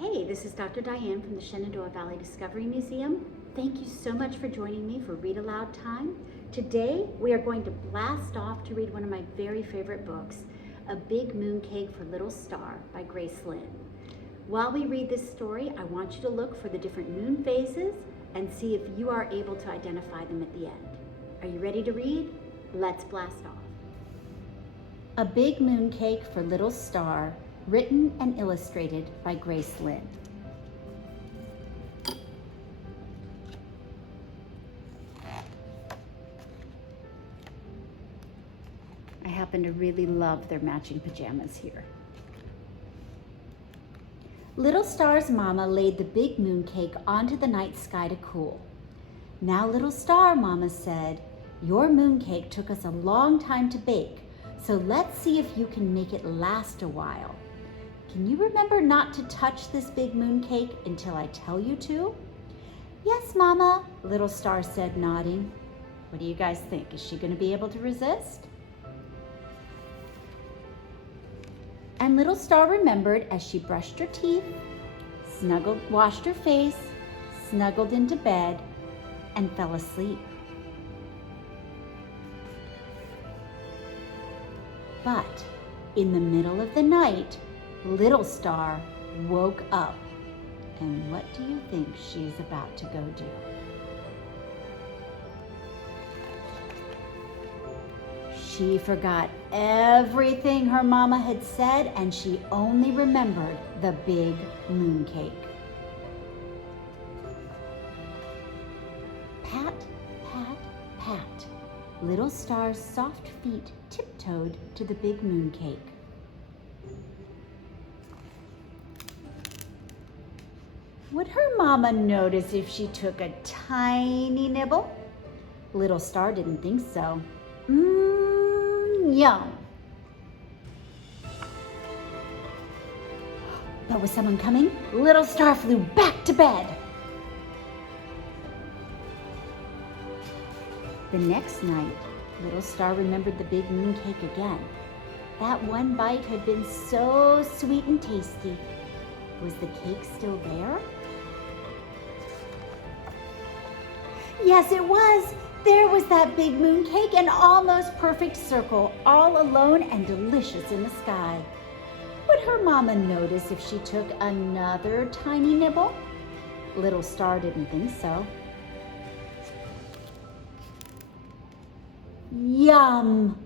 Hey, this is Dr. Diane from the Shenandoah Valley Discovery Museum. Thank you so much for joining me for Read Aloud Time. Today, we are going to blast off to read one of my very favorite books, A Big Mooncake for Little Star by Grace Lin. While we read this story, I want you to look for the different moon phases and see if you are able to identify them at the end. Are you ready to read? Let's blast off. A Big Mooncake for Little Star, written and illustrated by Grace Lin. I happen to really love their matching pajamas here. Little Star's mama laid the big mooncake onto the night sky to cool. "Now, Little Star," Mama said, "your mooncake took us a long time to bake, so let's see if you can make it last a while. Can you remember not to touch this big mooncake until I tell you to?" "Yes, Mama," Little Star said, nodding. What do you guys think? Is she going to be able to resist? And Little Star remembered as she brushed her teeth, washed her face, snuggled into bed, and fell asleep. But in the middle of the night, Little Star woke up. And what do you think she's about to go do? She forgot everything her mama had said, and she only remembered the big mooncake. Pat, pat, pat. Little Star's soft feet tiptoed to the big mooncake. Would her mama notice if she took a tiny nibble? Little Star didn't think so. Yum. But with someone coming, Little Star flew back to bed. The next night, Little Star remembered the big mooncake again. That one bite had been so sweet and tasty. Was the cake still there? Yes, it was. There was that big mooncake, an almost perfect circle, all alone and delicious in the sky. Would her mama notice if she took another tiny nibble? Little Star didn't think so. Yum!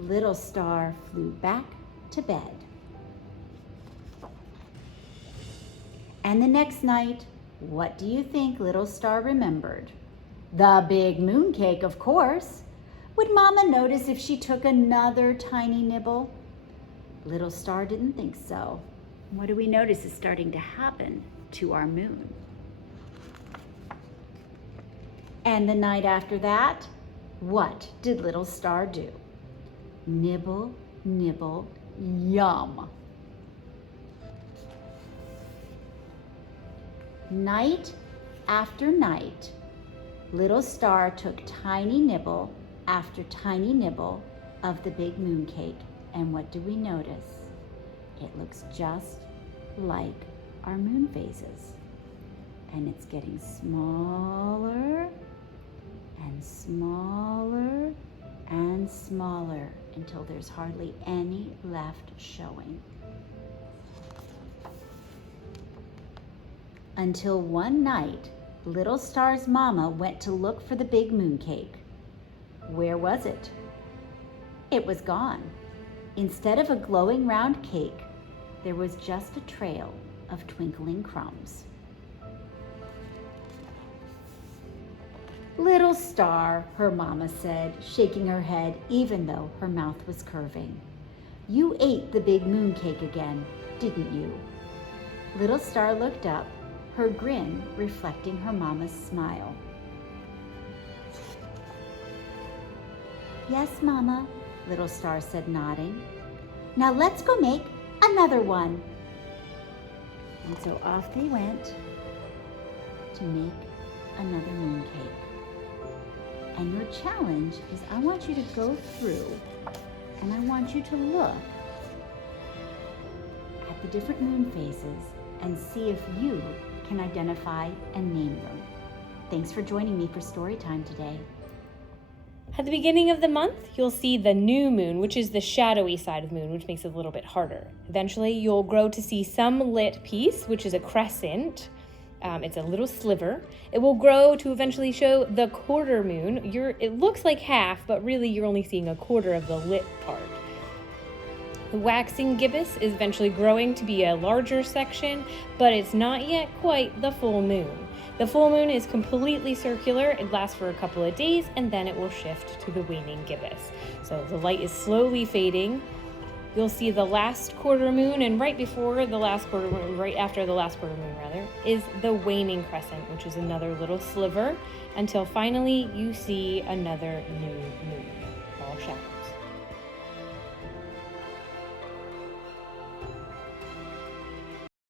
Little Star flew back to bed. And the next night, what do you think Little Star remembered? The big mooncake, of course. Would Mama notice if she took another tiny nibble? Little Star didn't think so. What do we notice is starting to happen to our moon? And the night after that, what did Little Star do? Nibble, nibble, yum. Night after night, Little Star took tiny nibble after tiny nibble of the big mooncake, and what do we notice? It looks just like our moon phases, and it's getting smaller and smaller and smaller until there's hardly any left showing. Until one night, Little Star's mama went to look for the big mooncake. Where was it? It was gone. Instead of a glowing round cake, there was just a trail of twinkling crumbs. Little Star, her mama said, shaking her head even though her mouth was curving. You ate the big mooncake again, didn't you? Little Star looked up, her grin reflecting her mama's smile. Yes, Mama, Little Star said, nodding. Now let's go make another one. And so off they went to make another mooncake. And your challenge is I want you to go through and I want you to look at the different moon phases and see if you can identify and name them. Thanks for joining me for story time today. At the beginning of the month, you'll see the new moon, which is the shadowy side of the moon, which makes it a little bit harder. Eventually, you'll grow to see some lit piece, which is a crescent. It's a little sliver. It will grow to eventually show the quarter moon. It looks like half, but really you're only seeing a quarter of the lit part. The waxing gibbous is eventually growing to be a larger section, but it's not yet quite the full moon. The full moon is completely circular. It lasts for a couple of days, and then it will shift to the waning gibbous. So the light is slowly fading. You'll see the last quarter moon, and right after the last quarter moon, is the waning crescent, which is another little sliver, until finally you see another new moon, all shadow.